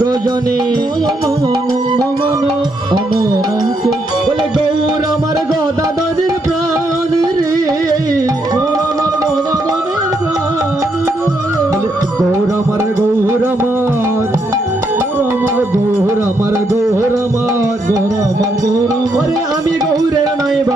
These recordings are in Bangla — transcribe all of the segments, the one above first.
প্রজনে বলে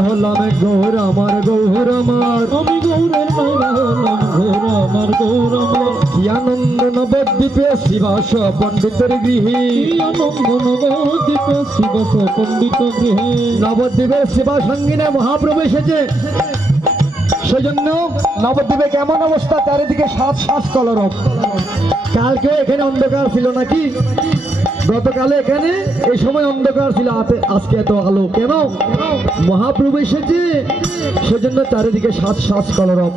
নাই বাহলাম গৌর আমার গৌর আমার। আমি গৌরের নাই বাহলাম গৌর আমার গৌর আমার। কি আনন্দ নবদ্বীপে শিবাস পণ্ডিতের গৃহে। আনন্দ নবদ্বীপে শিবাস পণ্ডিত গৃহে। নবদ্বীপের শিবা সঙ্গিনে মহাপ্রভু এসেছে। সেজন্য নবদ্বীপে কেমন অবস্থা? চারিদিকে শ্বাস শ্বাস কলরব। কালকেও এখানে অন্ধকার ছিল নাকি? গতকালে এখানে এই সময় অন্ধকার ছিল আজকে এত আলো। কেন? মহাপ্রভু এসেছে। সেজন্য চারিদিকে শ্বাস শ্বাস কলরব।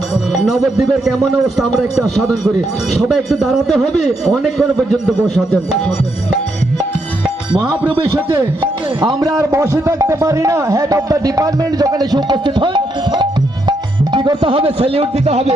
নবদ্বীপের কেমন অবস্থা, আমরা একটু আস্বাদন করি। সবাই একটু দাঁড়াতে হবে, অনেকক্ষণ পর্যন্ত বসে আছেন। মহাপ্রভু এসেছে। আমরা আর বসে থাকতে পারি না। হেড অফ দ্য ডিপার্টমেন্ট যখন এসে উপস্থিত হয়, কি করতে হবে? সেলিউট দিতে হবে।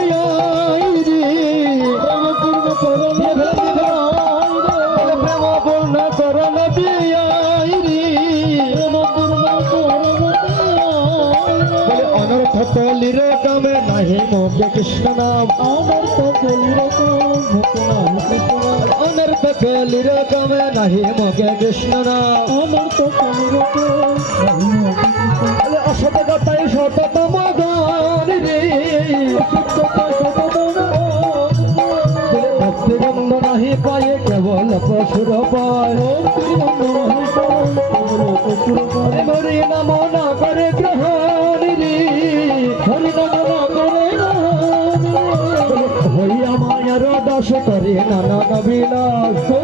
কৃষ্ণ নাম অনর্থ কলির অনর্থ কলির কামে নাহি মোকে কৃষ্ণ অনর্থ কলির বলে অসত কথাই সততম গান রে। বলে নাহি পায়ে, কেবল পশুর পায়। হরি হরি নাম না করে গ্রহণ মায়ার দাস করে নানা নবীনাশ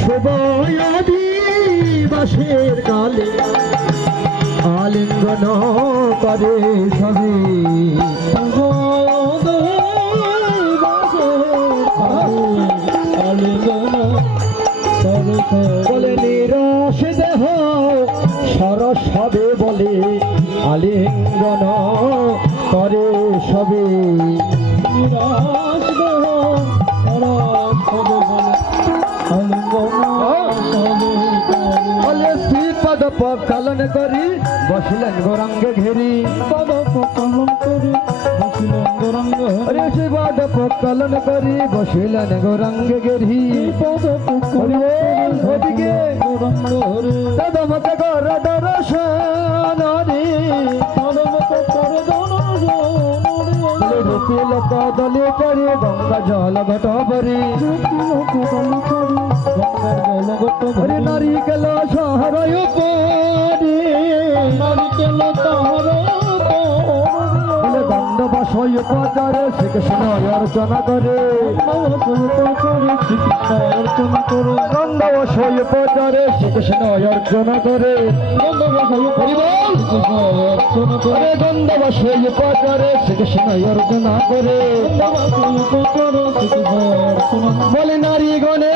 শুভয়াদিবাসের কালে আলিঙ্গন করে সবে। বলে নিরস দেহ, সরস হবে বলে আলিঙ্গন করে সবে। নিরস দেহ পালন করি বসলেন গৌরাঙ্গে ঘেরি। পদ পালন করি বসিলেন গৌরাঙ্গ ঋষি পদ পালন করি বসলেন গৌরাঙ্গে ঘেরি। পদ ওদিকে গৌরাঙ্গ তদমতে গর দর্শন বলে রূপিল কদলে করে গঙ্গা জল ঘট ভরি নারিকেল সহরয় পরে বলে দণ্ড বসয় উপচারে শ্রীকৃষ্ণ অর্চনা করে। দণ্ড বসয় উপচারে শ্রীকৃষ্ণ অর্চনা করে। বল করে। দণ্ড বসয় উপচারে শ্রীকৃষ্ণ অর্চনা করে। বলে নারী গণে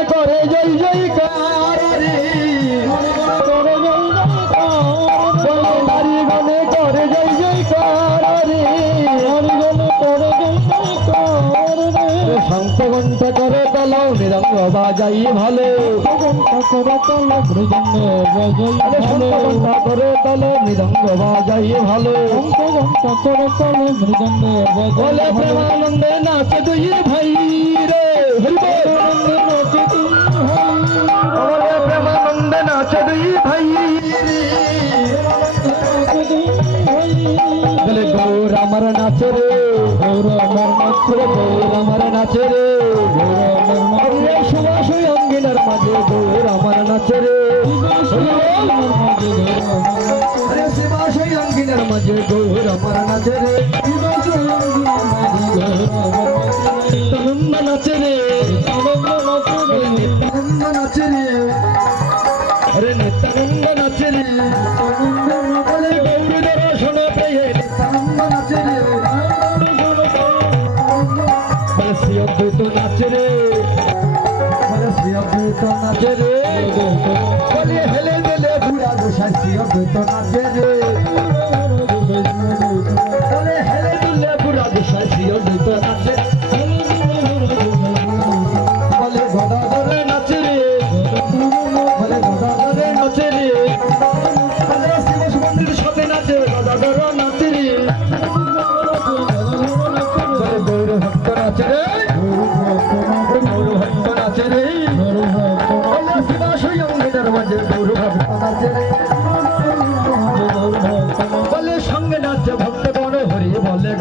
করে তলাও নিরঙ্গ বাজাই ভালো। করে তলো মৃদঙ্গ বাজাই ভালো। বলে প্রেমানন্দে নাচে দুই ভাই রে। প্রেমানন্দে নাচে দুই ভাই বলে গৌর আমার নাচে রে। আমার নাচে রে গৌর আমার নাচে রে। হরে সুবাস অঙ্গিনার মাঝে গৌর আমার নাচে রে। হরে শিবাস অঙ্গিনার মাঝে গৌর আমার নাচে রে। নাচে রে। নাচে রে। অদ্বৈত নাচে রে। বলে শ্রী অদ্বৈত নাচে রে। বলে, হেলে দিলে বুড়া গোসাই শ্রী অদ্বৈত নাচে রে। বলে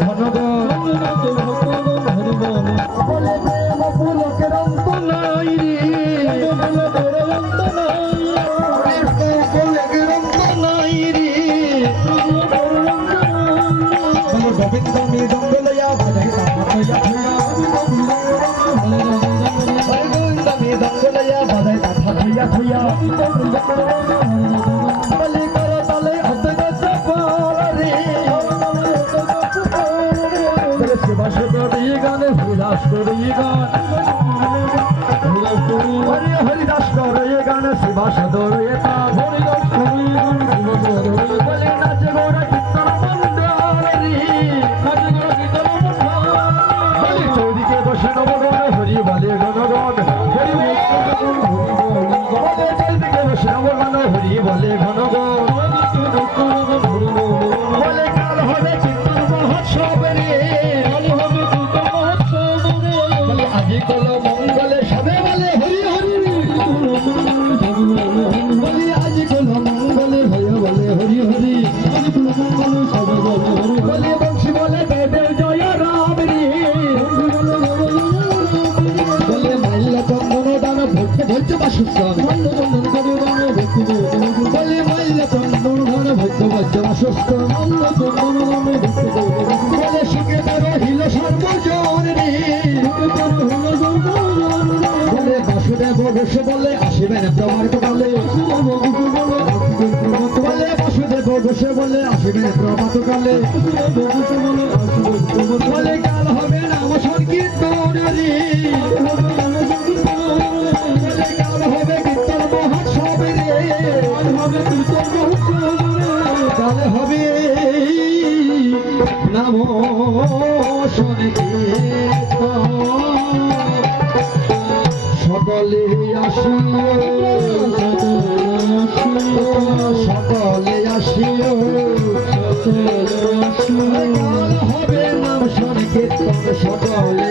গোবিন্দ মি জঙ্গলয়া বাজাই তাহাতয়া বলে গোবিন্দ মি জঙ্গলয়া বাজাই তাহাতয়া থুয়া বসে বলে আসিবেন প্রমাণ বলে বলে বাসুদেব, বসে বলে আসিবেন প্রমাণ কালে বলে কাল হবে নাম সংকীর্তন কাল হবে কীর্তন মহোৎসব কাল হবে নাম সংকীর্তন। সকলে আসিও হবে নাম সংকীর্তন সকলে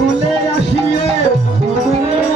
তুলে আসিও